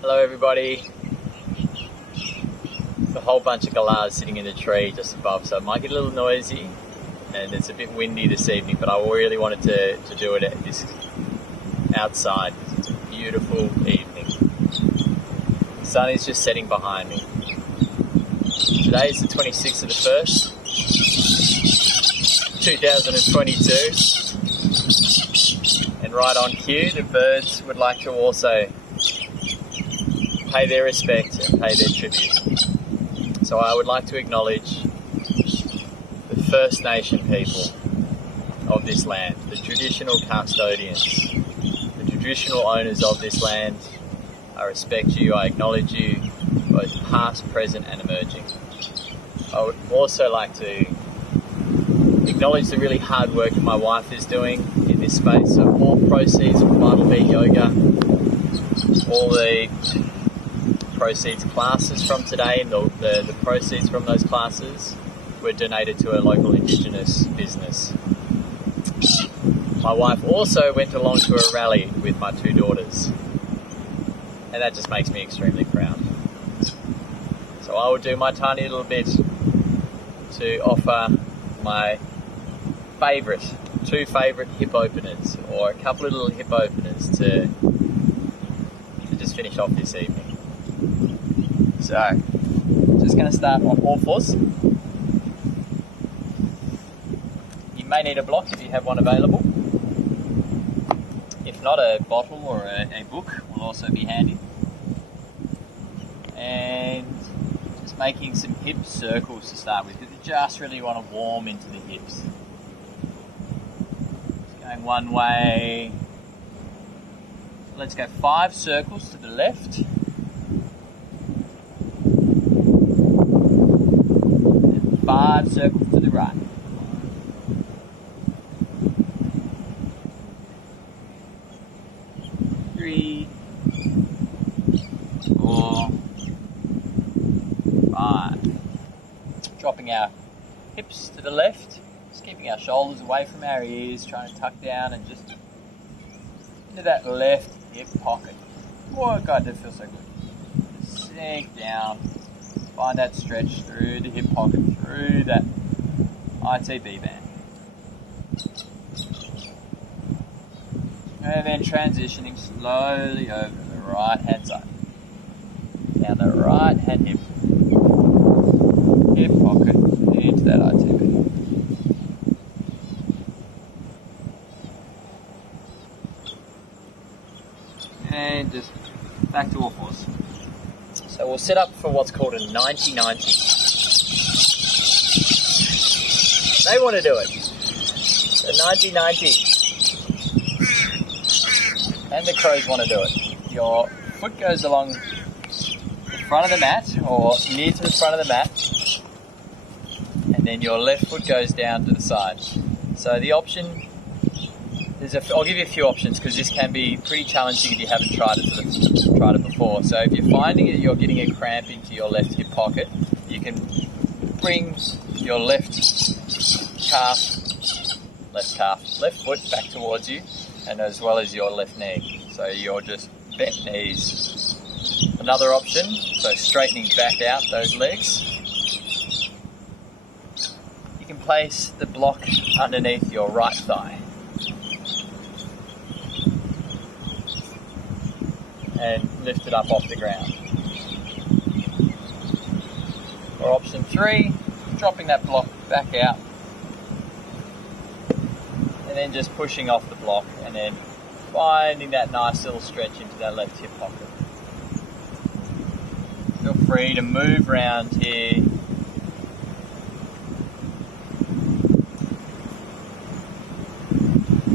Hello everybody. There's a whole bunch of galahs sitting in a tree just above, so it might get a little noisy and it's a bit windy this evening, but I really wanted to do it at this outside. It's a beautiful evening. The sun is just setting behind me. Today is the 26th of the 1st, 2022, and right on cue the birds would like to also pay their respect and pay their tribute. So I would like to acknowledge the First Nation people of this land, the traditional custodians, the traditional owners of this land. I respect you, I acknowledge you, both past, present and emerging. I would also like to acknowledge the really hard work that my wife is doing in this space. So all proceeds from Vital Beat Yoga, all the proceeds classes from today, and the proceeds from those classes were donated to a local Indigenous business. My wife also went along to a rally with my two daughters, and that just makes me extremely proud. So I will do my tiny little bit to offer my two favourite hip openers, or a couple of little hip openers to just finish off this evening. So, just going to start on all fours. You may need a block if you have one available. If not, a bottle or a book will also be handy. And just making some hip circles to start with, because you just really want to warm into the hips. Just going one way. Let's go 5 circles to the left. 5 circles to the right. 3, 4, 5. Dropping our hips to the left, just keeping our shoulders away from our ears, trying to tuck down and just into that left hip pocket. Oh God, that feels so good. Just sink down. Find that stretch through the hip pocket, through that ITB band. And then transitioning slowly over to the right hand side. Down the right hand hip pocket into that ITB. And just back to all fours. So we'll set up for what's called a 90-90. They want to do it. The 90-90. And the crows want to do it. Your foot goes along the front of the mat, or near to the front of the mat, and then your left foot goes down to the side. So the option, I'll give you a few options, because this can be pretty challenging if you haven't tried it before. So if you're finding that you're getting a cramp into your left hip pocket, you can bring your left foot back towards you, and as well as your left knee. So you're just bent knees. Another option, so straightening back out those legs. You can place the block underneath your right thigh. And lift it up off the ground. Or option 3, dropping that block back out, and then just pushing off the block, and then finding that nice little stretch into that left hip pocket. Feel free to move around here.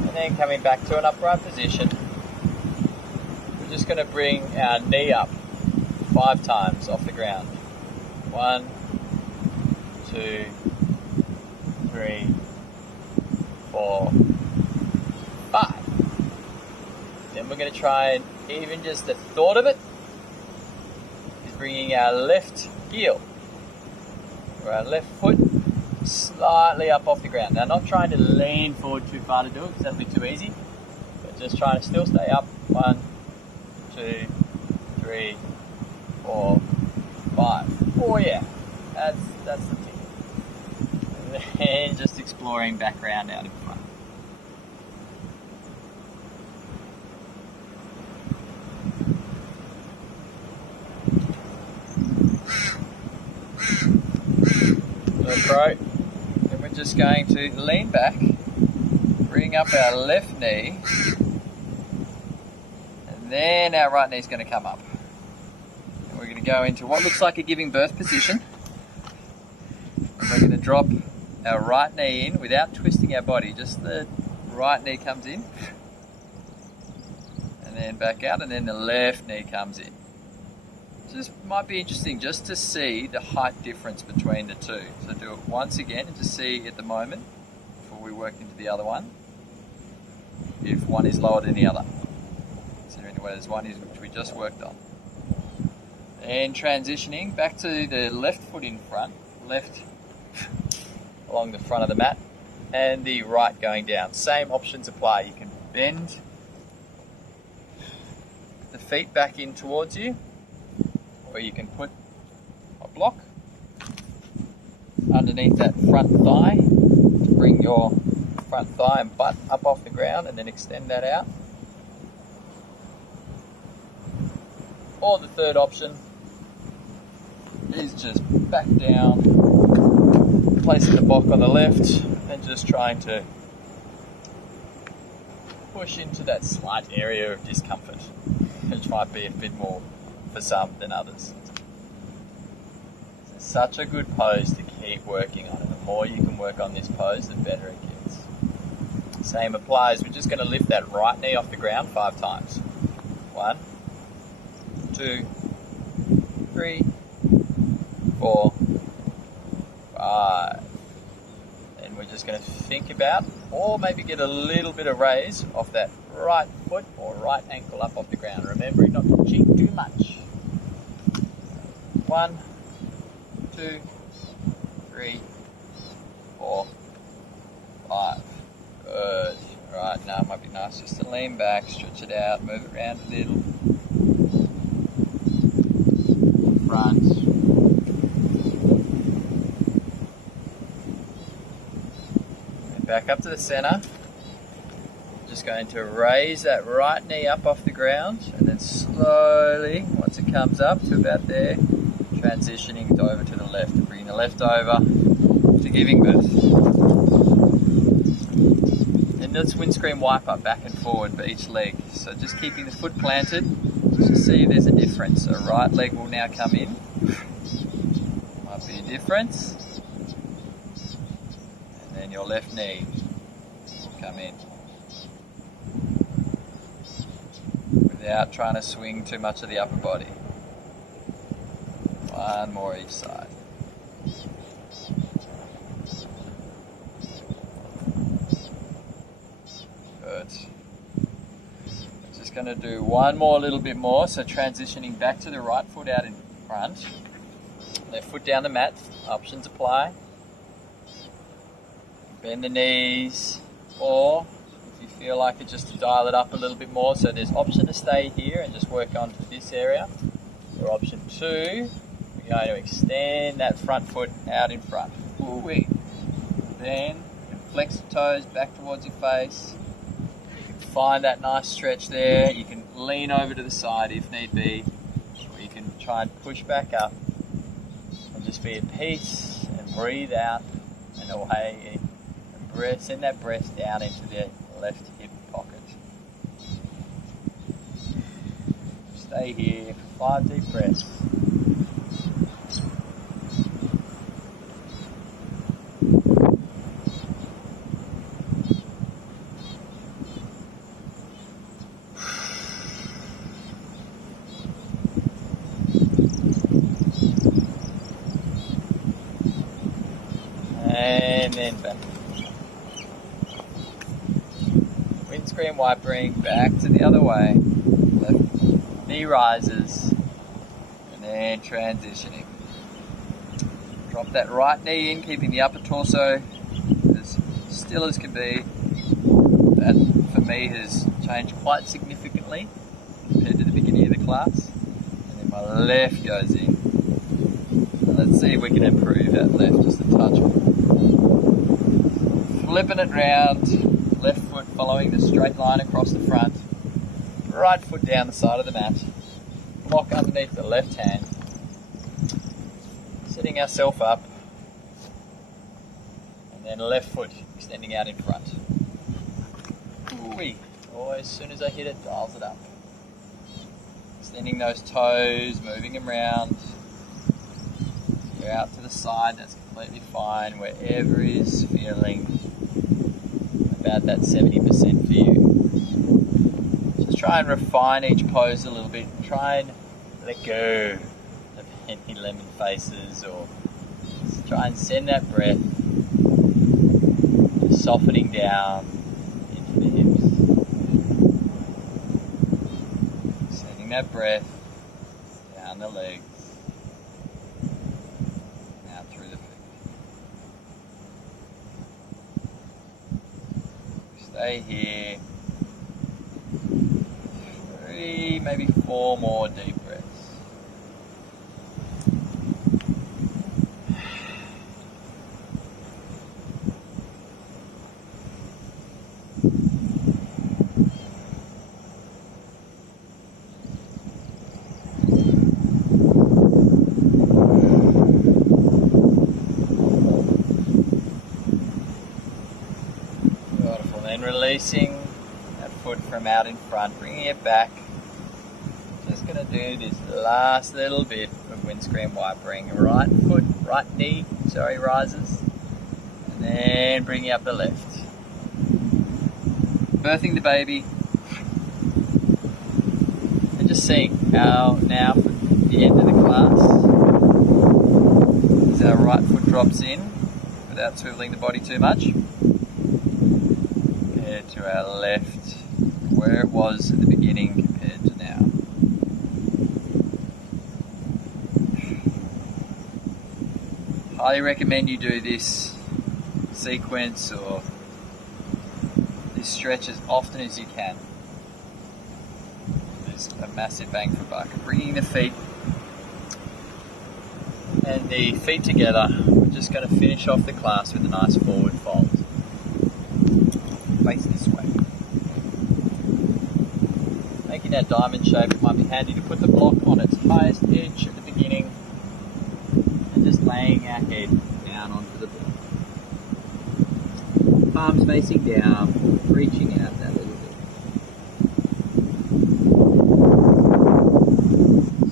And then coming back to an upright position. We're just going to bring our knee up 5 times off the ground. 1, 2, 3, 4, 5. Then we're going to try and, even just the thought of it, is bringing our left heel, or our left foot, slightly up off the ground. Now, not trying to lean forward too far to do it, because that'll be too easy, but just trying to still stay up. 1, 2, 3, 3, 4, 5. Oh yeah, that's the thing. And then just exploring background out in front. Approach. Then we're just going to lean back, bring up our left knee, and then our right knee is going to come up. And we're going to go into what looks like a giving birth position. And we're going to drop our right knee in without twisting our body, just the right knee comes in, and then back out, and then the left knee comes in. Just might be interesting just to see the height difference between the two. So do it once again and just see at the moment, before we work into the other one, if one is lower than the other, considering the way there's one is which we just worked on. And transitioning back to the left foot in front, left along the front of the mat, and the right going down. Same options apply. You can bend the feet back in towards you, or you can put a block underneath that front thigh to bring your front thigh and butt up off the ground and then extend that out. Or the third option is just back down, placing the block on the left and just trying to push into that slight area of discomfort, which might be a bit more for some than others. It's such a good pose to keep working on, and the more you can work on this pose, the better it gets. Same applies. We're just going to lift that right knee off the ground 5 times. 1, 2, 3, 4, 5. And we're just going to think about, or maybe get a little bit of raise off that right foot or right ankle up off the ground, remembering not to cheat too much. 1, 2, 3, 4, 5. Good. Right, now it might be nice just to lean back, stretch it out, move it around a little. Front. And back up to the center. Just going to raise that right knee up off the ground, and then slowly, once it comes up to about there, transitioning over to the left, and bringing the left over to giving birth. And let's windscreen wiper back and forward for each leg. So just keeping the foot planted, just to see if there's a difference. So right leg will now come in. Might be a difference. And then your left knee will come in. Without trying to swing too much of the upper body. One more each side. Good. Just going to do one more little bit more. So transitioning back to the right foot out in front. Left foot down the mat. Options apply. Bend the knees, or if you feel like it, just to dial it up a little bit more. So there's option to stay here and just work on to this area. Or option 2, we're going to extend that front foot out in front. Ooh-wee. Then you can flex the toes back towards your face. You can find that nice stretch there. You can lean over to the side if need be. Or you can try and push back up and just be at peace and breathe out and away. And send that breath down into the left hip pocket. Stay here for 5 deep breaths. And then back. Windscreen wipering back to the other way. Left knee rises. And then transitioning. Drop that right knee in, keeping the upper torso as still as can be. That for me has changed quite significantly compared to the beginning of the class. My left goes in. Let's see if we can improve that left just a touch. Flipping it round, left foot following the straight line across the front, right foot down the side of the mat, block underneath the left hand, setting ourselves up, and then left foot extending out in front. Ooh-wee. Oh, as soon as I hit it, dials it up. Extending those toes, moving them around. Go out to the side, that's completely fine. Wherever is feeling about that 70% for you. Just try and refine each pose a little bit. Try and let go of any lemon faces, or just try and send that breath softening down into the hips. Sending that breath down the legs, out through the feet. Stay here. 3, maybe 4 more deep breaths. Beautiful. Then releasing that foot from out in front, bringing it back. Just going to do this last little bit of windscreen wipering. Right foot, right knee, rises. And then bringing up the left. Birthing the baby. And just seeing how now for the end of the class, as our right foot drops in without swiveling the body too much, compared to our left, where it was at the beginning compared to now. Highly recommend you do this sequence or this stretch as often as you can. There's a massive bang for buck. Bringing the feet and the feet together, we're just going to finish off the class with a nice forward fold. Face this way. Making that diamond shape, it might be handy to put the block on its highest edge at the beginning and just laying our head down onto the block. Palms facing down, reaching out that little bit.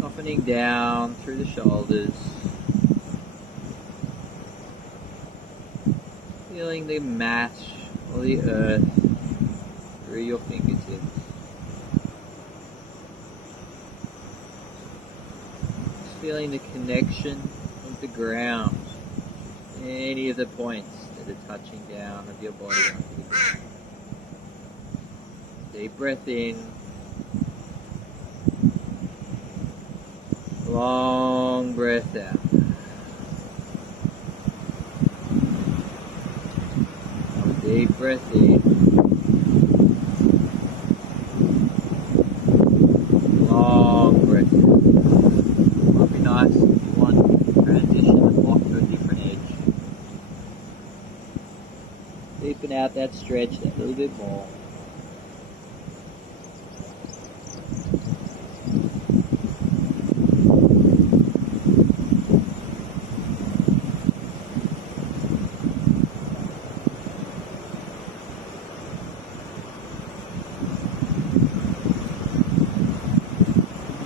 Softening down through the shoulders. Feeling the mat or the earth through your fingertips. Just feeling the connection of the ground, any of the points that are touching down of your body onto the ground. Deep breath in. Long breath out. Deep breath in. Long breath in. Might be nice if you want to transition the block to a different edge. Deepen out that stretch a little bit more.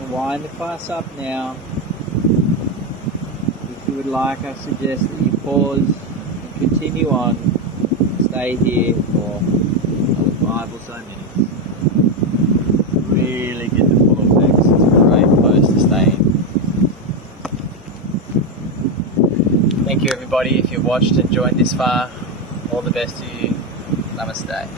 Wind the class up now. If you would like, I suggest that you pause and continue on. Stay here for another 5 or so minutes. Really get the full effects. It's a great pose to stay in. Thank you everybody if you've watched and joined this far. All the best to you. Namaste.